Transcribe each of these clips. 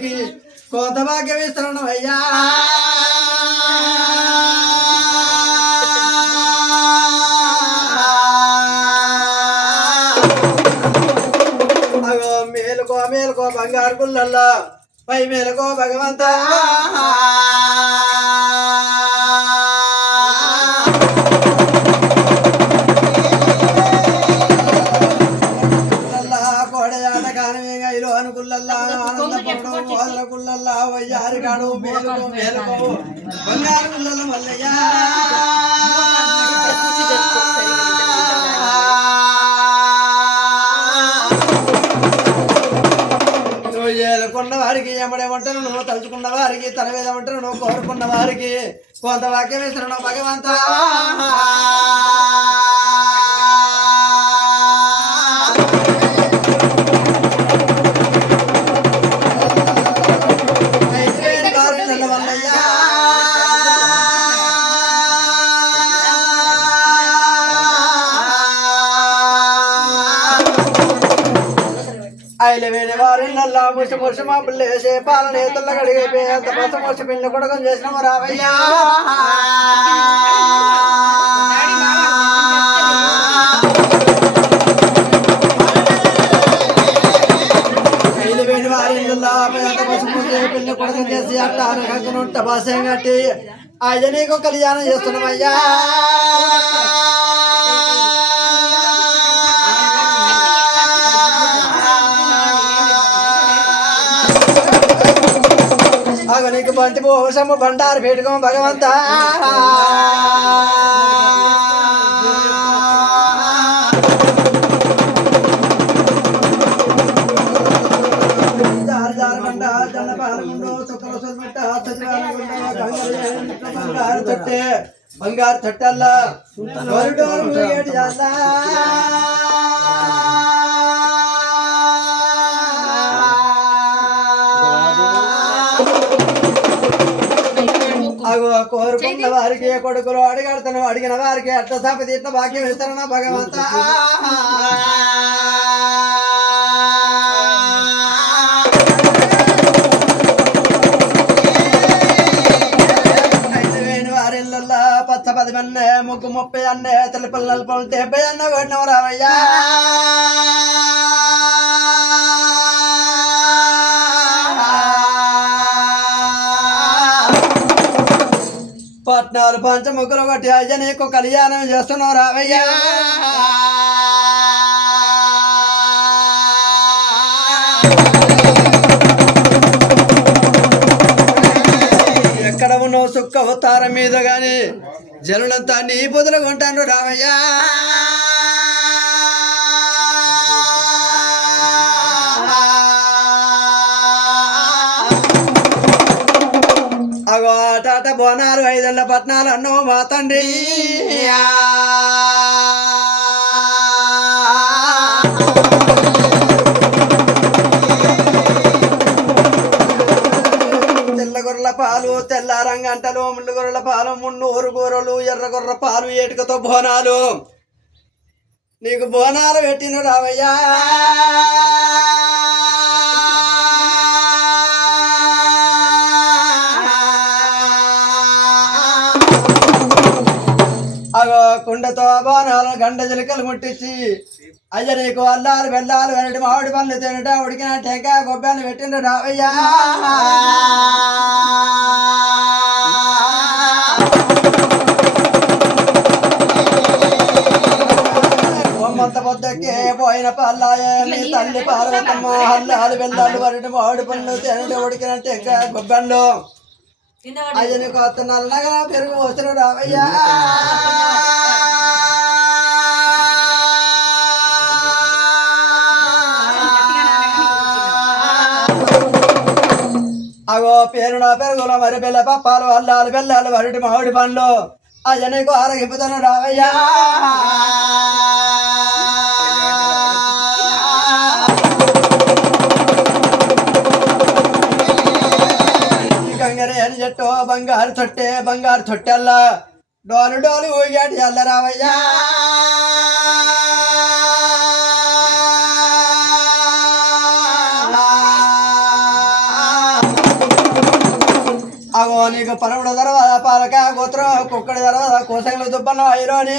వారికి కొంత భాగ్యం ఇస్తున్నాను అయ్యా అగో మేలుకో మేలుకో బంగారు గుల్లల్లా పై మేలుకో భగవంత. ఆనందపడడం మోదల కుల్లల్లా వయ్యారి కాడు మేలుకో. మేలుకో బంగారు గుల్లల మల్లయ్యా. నువ్వు ఏలుకున్న వారికి ఎమడేమంటారు నువ్వు తలుచుకున్న వారికి తల మీద నువ్వు కోరుకున్న వారికి కొంత వాక్యం ఇస్తున్నావు భగవంత. ఆయన వేడి వారి నల్లా ముసి ముసి మా పిల్ల వేసే పాలన ఏతుల్లో కడిగిపోయి అంత పచ్చ ముసి పిల్ల కొడకం చేసిన రావయ్యా ఆయన వేడి కొడకం చేసి అట్ట అనకుంట బాసం కట్టి. ఆయన నీకు కళ్యాణం చేస్తున్నామయ్యా. నీకు బంతి పోసమ్మ బండారు పెట్టుకో భగవంత. బంగారు జారు కోరుకున్న వారికి ఏ కొడుకులు అడిగడతను అడిగిన వారికి అట్ట సంపతి ఇట్ల భాగ్యం ఇస్తారన్న భగవంత. పచ్చ పది మన్నే ముగ్గు ముప్పై అన్నే తల్లి పిల్లలు పొలు డెబ్బై అన్న కొట్టినవు పట్నాలు పంచముగ్గులు ఒకటి అయ్య నీకు కళ్యాణం చేస్తున్నావు రావయ్యా ఎక్కడ ఉన్నావు సుక్క అవతారం మీద గాని జనులంతా నీ పొదులు కొంటాను రావయ్యా బోనాలు ఐదళ్ళ పట్నాలు అన్నో మా తండ్రి. పాలు తెల్ల రంగంటలు ముళ్ళు గొర్రెల పాలు మున్నూరు గొర్రెలు ఎర్ర గొర్రెల పాలు ఏటుకతో బోనాలు. నీకు బోనాలు పెట్టిన రావయ్యా. అగో కుండతో బోనాలు గండ చిలుకలు ముట్టించి అయ్య నీకు అల్లాలు బెల్లాలు వెనటి మామిడి పనులు తినట ఉడికిన టెంకాయ గొబ్బెలు పెట్టిన రావయ్యా. పొద్దకే పోయిన పల్లాయే తల్లి పార్వతమ్మ అల్లాలు బెల్లాలు వరటి మామిడి పనులు తినట ఉడికిన టెంకాయ గొబ్బెళ్ళు అయ్య నీకు కొత్త నల్లగా పెరుగు వస్తున్న రావయ్యా అగో పేరున పెరుగుల మరి బెల్ల పప్పాలు అల్లాలు బెల్లాలు వరటి మామిడి పండ్లు. అయ్య నీకు ఆరగిపుతను రావయ్యా ಗಂಗರೆ ಏನು ಜಟ್ಟು ಬಂಗಾರ ತೊಟ್ಟೆ ಬಂಗಾರ ತೊಟ್ಟೆ ಅಲ್ಲ ಡೋಲು ಡೋಲು ಹೋಗ್ಯಾಡಿ ಅಲ್ಲ ರಾವಯ್ಯ ಆಗೋ ನೀಗ ಪರಮಡ ದರವಾದ ಪಾಲಕ ಗೋತ್ರ ಕುಕ್ಕಡಿ ದರವಾದ ಕೋಸಂಗ್ಲ ದುಬ್ಬನ ಐರೋನೇ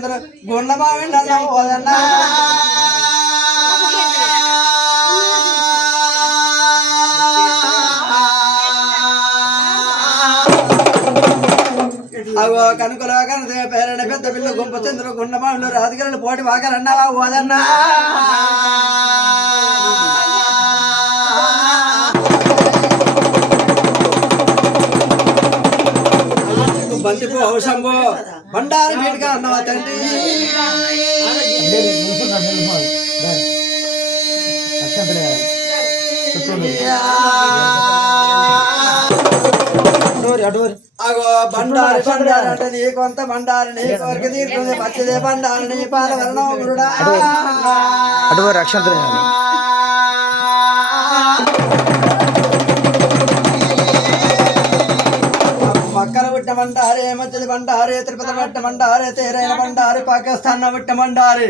పిల్లు గుంపు చంద్ర గుండమావిండన్నా పోదన్నా కనుకలో పెద్ద పిల్లలు గుంపు చంద్ర గుండమావిండు రాజగిరలు పోటీ వాకరన్నావా పోదన్నా బంతిపు ఔషంబు. బండారు మీటుగా అన్నవా తండ్రి? అగో బండారు బండారు అంటే నీ కొంత బండారు నీ కోరిక తీరుతుంది. పచ్చిదే బండారు నీ పాల వర్ణముడా అటు రక్షంతులు మక్కల విట్టమంటారు మధ్యది బండారు తిరుపతి పట్టమంటారు తేరైన బండారు పాకిస్తాన్ విట్టమంటారు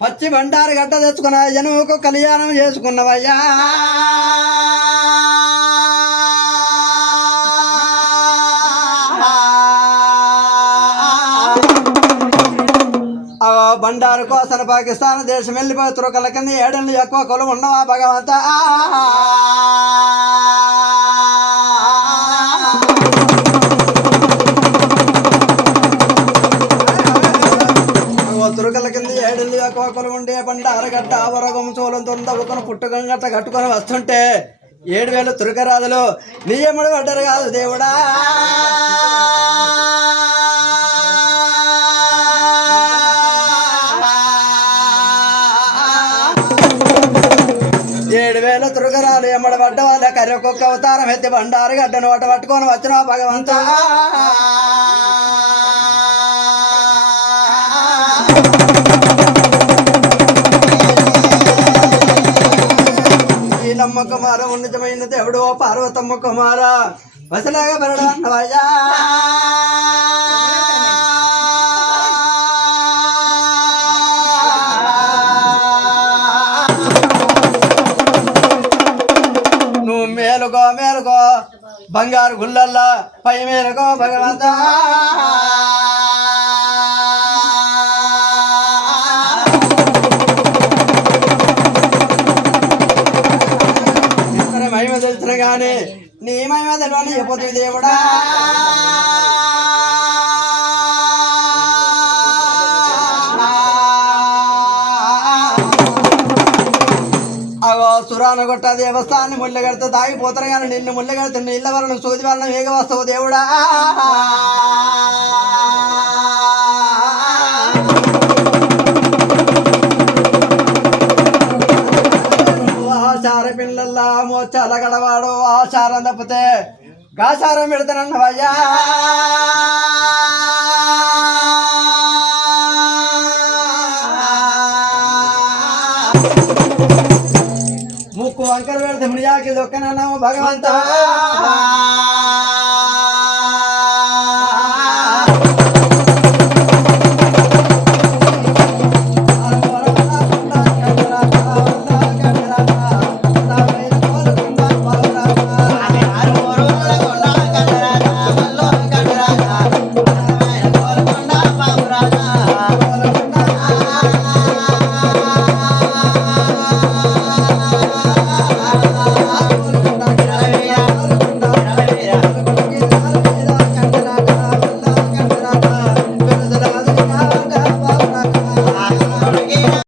పచ్చి బండారు గడ్డ తెచ్చుకున్న జనువుకు కళ్యాణం చేసుకున్నవయ్యా. బండారు కోసం పాకిస్తాన్ దేశం వెళ్ళిపోయి తురకల కింద ఏడళ్ళు ఎక్కువ కులం ఉన్నవా భగవంతా? కోకలు ఉండే బండ అరగట్ట ఆవరగం చోలం తొందవుకొని ఒకను పుట్టుకంగట్ట కట్టుకొని వస్తుంటే ఏడు వేలు తురకరాజులు నియముడు పడ్డరు కాదు దేవుడా. ఏడు వేల తురగరాలు ఎమ్మడ పడ్డ వాళ్ళ కర్రకొక్క అవతారం ఎత్తి బండారు గడ్డను వట పట్టుకొని వచ్చిన భగవంత. వసలమ్మ కుమార ఉన్నతమైన దేవుడు ఓ పార్వతమ్మ కుమార. వసలాగా పెరడా నువ్వు మేలుకో మేలుకో. బంగారు గుళ్ళల్లా పై మేలుకో భగవంతా. తెలియని చెప్పదు దేవుడా. అగో సురానగొట్ట దేవస్థాన్ని ముళ్ళగడితే తాగిపోతారు కానీ నిన్ను ముళ్ళగడితే నీళ్ళ వలన సూది వలన వేగవస్తావు దేవుడా. చలగడవాడు ఆచారం తప్పితే గాచారం పెడతానన్నవయ్యా ముక్కు వంకర పెడితే మునియాకి దొక్కనన్నావు భగవంతా.